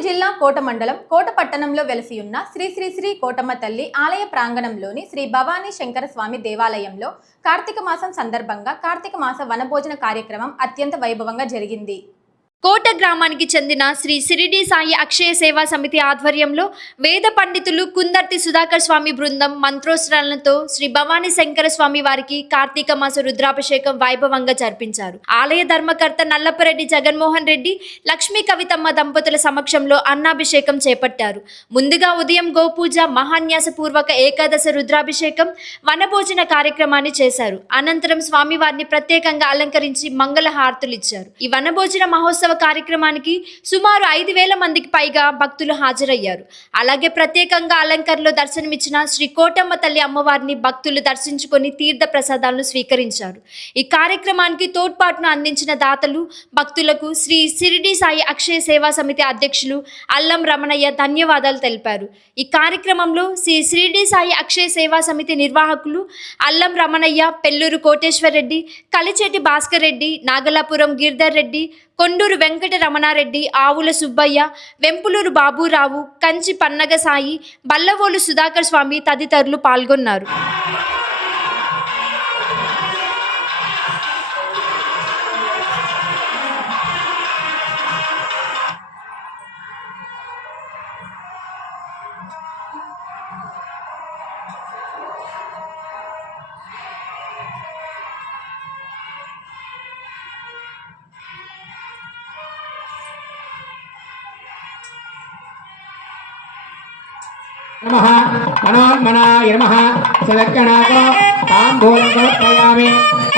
తిరుపతి జిల్లా కోట మండలం కోట పట్టణంలో వెలసి ఉన్న శ్రీ శ్రీ శ్రీ కోటమ్మ తల్లి ఆలయ ప్రాంగణంలోని శ్రీ భవానీ శంకర స్వామి దేవాలయంలో కార్తీక మాసం సందర్భంగా కార్తీక మాస వనభోజన కార్యక్రమం అత్యంత వైభవంగా జరిగింది. కోట గ్రామానికి చెందిన శ్రీ షిరిడి సాయి అక్షయ సేవా సమితి ఆధ్వర్యంలో వేద పండితులు కుందర్తి సుధాకర్ స్వామి బృందం మంత్రోచ్చరణలతో శ్రీ భవానీ శంకర స్వామి వారికి కార్తీక మాస రుద్రాభిషేకం వైభవంగా జరిపించారు. ఆలయ ధర్మకర్త నల్లపరెడ్డి జగన్మోహన్ రెడ్డి, లక్ష్మీ కవితమ్మ దంపతుల సమక్షంలో అన్నాభిషేకం చేపట్టారు. ముందుగా ఉదయం గోపూజ, మహాన్యాసపూర్వక ఏకాదశ రుద్రాభిషేకం, వనభోజన కార్యక్రమాన్ని చేశారు. అనంతరం స్వామివారిని ప్రత్యేకంగా అలంకరించి మంగళ హారతులు ఇచ్చారు. ఈ వనభోజన మహోత్సవ కార్యక్రమానికి సుమారు 5,000 మందికి పైగా భక్తులు హాజరయ్యారు. అలాగే ప్రత్యేకంగా అలంకరణలో దర్శనమిచ్చిన శ్రీ కోటమ్మ తల్లి అమ్మవారిని భక్తులు దర్శించుకొని తీర్థ ప్రసాదాలను స్వీకరించారు. ఈ కార్యక్రమానికి తోడ్పాటును అందించిన దాతలు, భక్తులకు శ్రీ షిరిడి సాయి అక్షయ సేవా సమితి అధ్యక్షులు అల్లం రమణయ్య ధన్యవాదాలు తెలిపారు. ఈ కార్యక్రమంలో శ్రీ షిరిడి సాయి అక్షయ సేవా సమితి నిర్వాహకులు అల్లం రమణయ్య, పెల్లూరు కోటేశ్వర్ రెడ్డి, కలిచేటి భాస్కర్ రెడ్డి, నాగలాపురం గిరిధర్ రెడ్డి, కొండూరు వెంకట రమణారెడ్డి, ఆవుల సుబ్బయ్య, వెంపులూరు బాబురావు, కంచి పన్నగ సాయి, బల్లవోలు సుధాకర్ స్వామి తదితరులు పాల్గొన్నారు. नमः मनोन्मनाय नमः सदक्कणाको ताम्बूलं समर्पयामि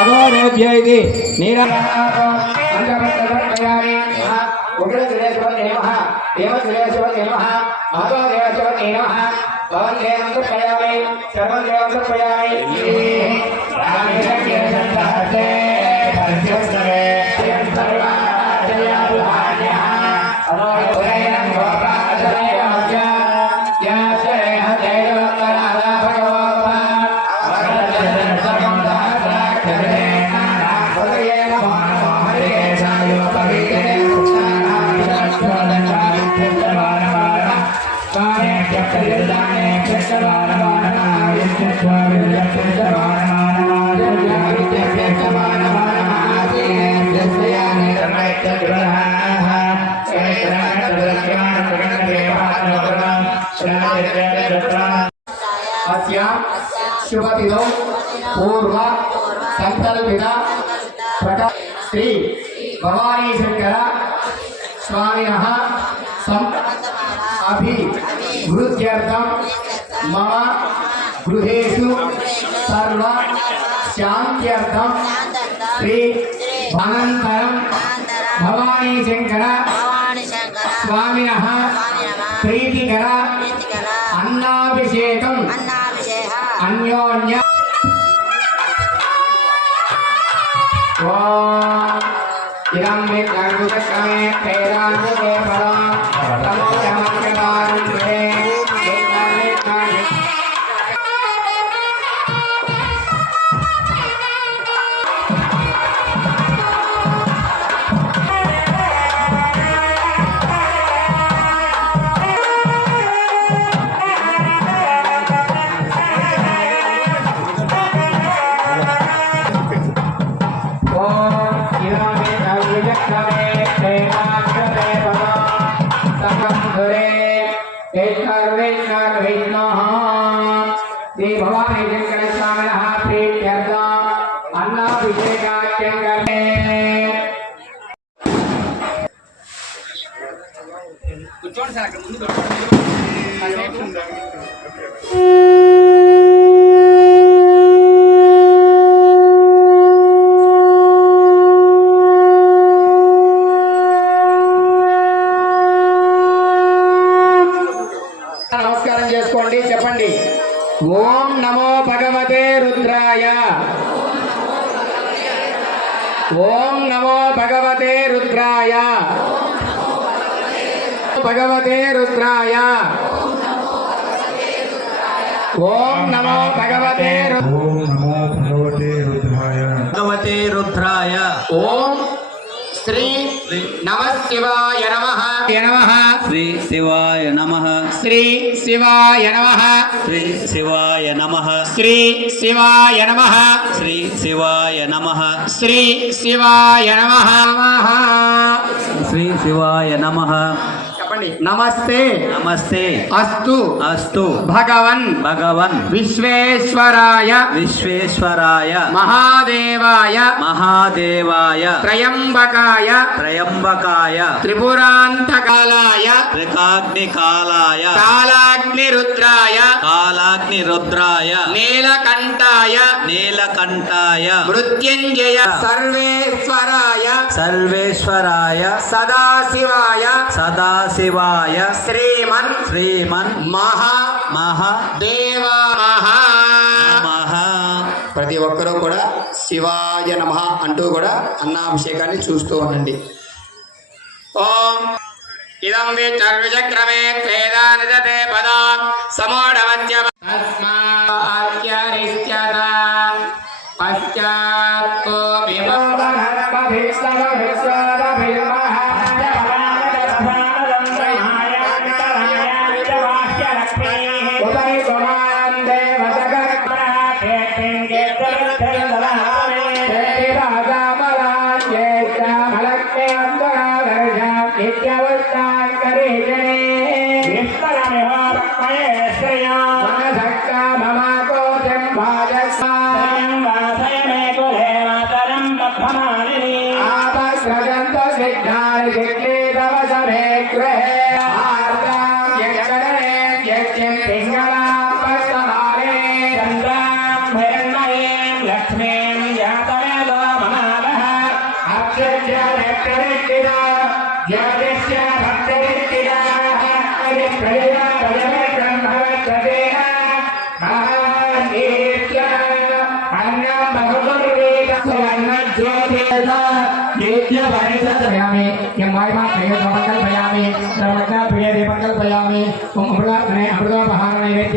अघोरेभ्य इति नीराको अन्तर्गतमर्पयामि उग्रदेवदेवते नमः देवदेवदेवते नमः महादेवदेवते नमः भवन्देवं समर्पयामि सर्वदेवं समर्पयामि रामेशकीर्तनदासे भक्त्योत्सवे सर्वाजयालुहान्यः अनोरभयं गोपाशनयोग्य शुभतिथौ पूर्व संकल्पित प्रकाश श्री भवानी शंकर स्वामिनः अभिवृद्ध्यर्थं मम गृहेषु सर्व शान्त्यर्थं श्री अनन्तरं भवानी शंकर स्वामिनः प्रीतिकर अन्नाभिषेकं अन्योन्य इदं विज्ञानविकमे तेरानुदे परं तमोजमङ्गलारुणे भवानी शंकर स्वामिनः प्रीत्यर्थम् अन्नाभिषेकाख्यं कर्मे కూర్చోండి సార్ అక్కడ ముందు నమస్కారం చేసుకోండి. చెప్పండి ఓం నమో భగవతే రుద్రాయ, ఓం నమో భగవతే రుద్రాయ, భగవతే రుద్రాయ, ఓం నమో భగవతే భగవతే రుద్రాయ, ఓం శ్రీ నమః శివాయ నమః నమః శ్రీ శివాయ నమః శ్రీ శివాయ నమః శ్రీ శివాయ నమః శ్రీ శివాయ నమః శ్రీ శివాయ నమః శ్రీ శివాయ నమః శ్రీ శివాయ నమః. చెప్పండి. నమస్తే నమస్తే అస్తు అస్తు భగవన్ భగవన్ విశ్వేశ్వరాయ విశ్వేశ్వరాయ మహాదేవాయ మహాదేవాయ త్రయంబకాయ త్రయంబకాయ త్రిపురాంతకాలాయ త్రికాగ్నికాలాయ కాలాగ్నిరుద్రాయ కాలాగ్నిరుద్రాయ నీలకంఠాయ నీలకంఠాయ మృత్యుంజయ సర్వేశ్వరాయ సర్వేశ్వరాయ సదాశివాయ సదాశివాయ శ్రీమన్ శ్రీమన్ మహా మహా దేవా మహా. నమః. ప్రతి ఒక్కరూ కూడా శివాయ నమః అంటూ కూడా అన్నాభిషేకాన్ని చూస్తూ ఉండండి. ఓం ఇదం విచక్రమే వేదానిదతే పదా సమోఢమత్య తస్మాద్యరిష్యత పశ్చాత్తో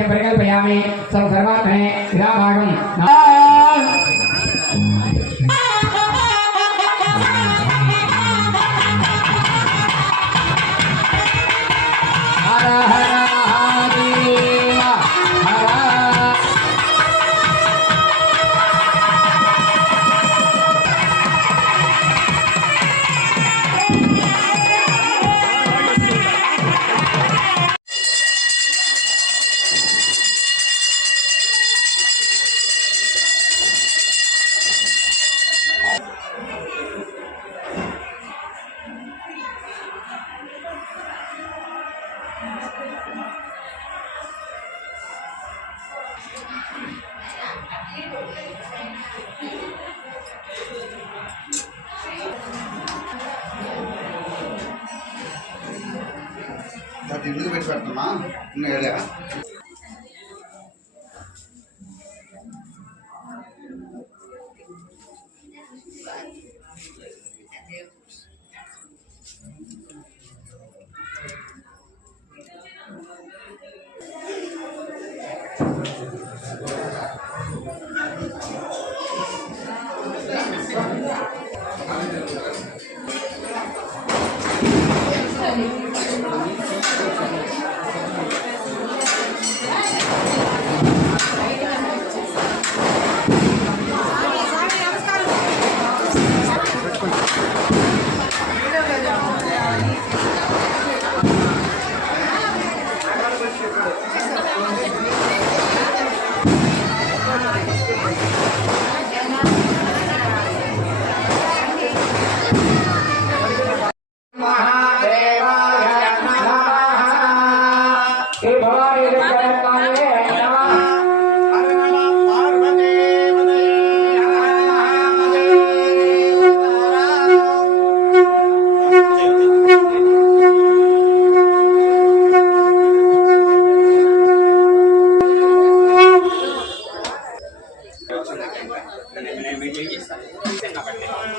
परिकल्पयामि सर्वात्मने विराभागं हर हर महादेव हर ఎందుకు పెట్టి పెడుతున్నా ఇంకా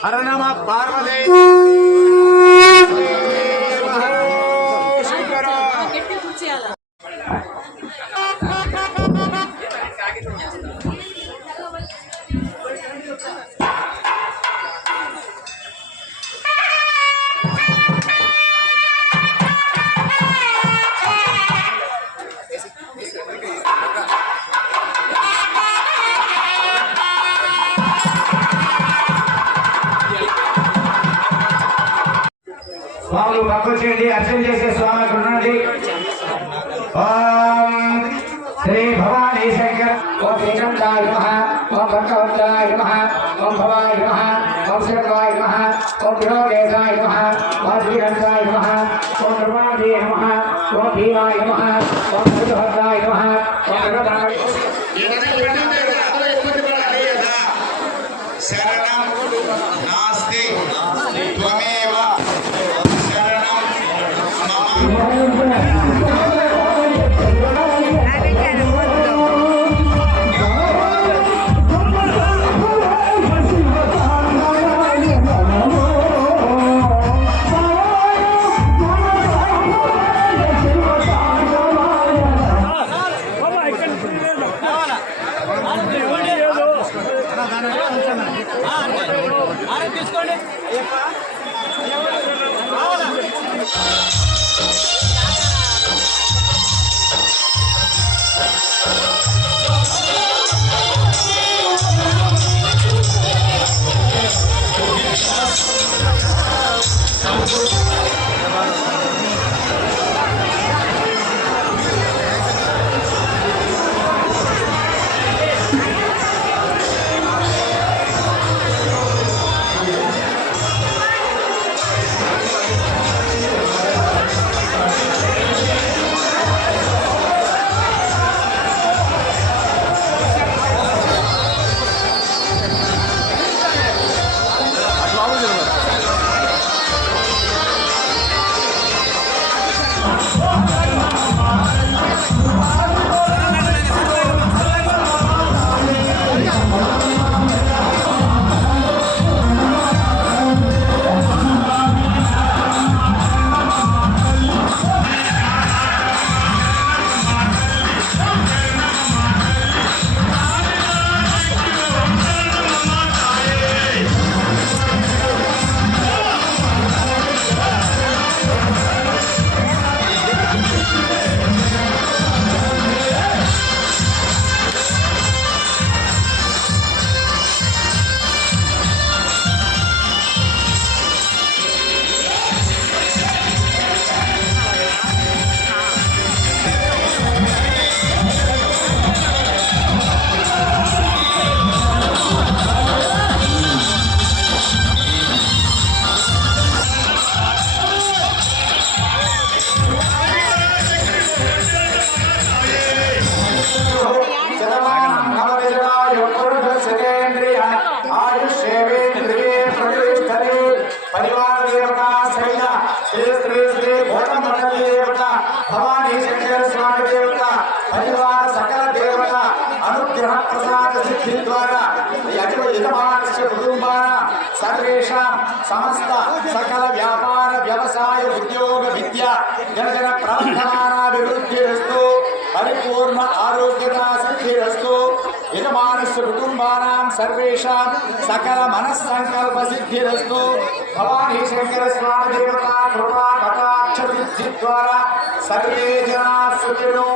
హర నమ పార్వదే దర్శనం చేసే స్వామికి ఉండండి. ఓం శ్రీ భవానీ శంకర్ ఓం శ్రీకంఠాయ నమః ఓం భక్తవత్సలాయ నమః ఓం భవాయ నమః ఓం శర్వాయ నమః ఓం వినోదేశాయ నమః ఓం శ్రీకంఠాయ నమః ఓం ధర్మాదే నమః ఓం భీమాయ నమః ఓం భద్రభద్రాయ నమః ఓం జగదాయ శరణం నాస్తి త్వమేవ శరణం భవానీ శంకర స్వామి దేవత పరివార సకల దేవత అనుగ్రహ ప్రసాద సిద్ధి ద్వారా యజమానస్య కుటుంబాన సర్వేషాం సమస్త సకల వ్యాపార వ్యవసాయ ఉద్యోగ విద్య జన ప్రవర్తమానాభివృద్ధిరస్తు పరిపూర్ణ ఆరోగ్యతా సిద్ధిరస్తు యజమానస్య కుటుంబానాం సర్వేషాం సకల మనస్సంకల్ప సిద్ధిరస్తు భవానీ శంకర స్వామి దేవత కృపా కటాక్ష సిద్ధి ద్వారా సర్వే జనా సుఖినో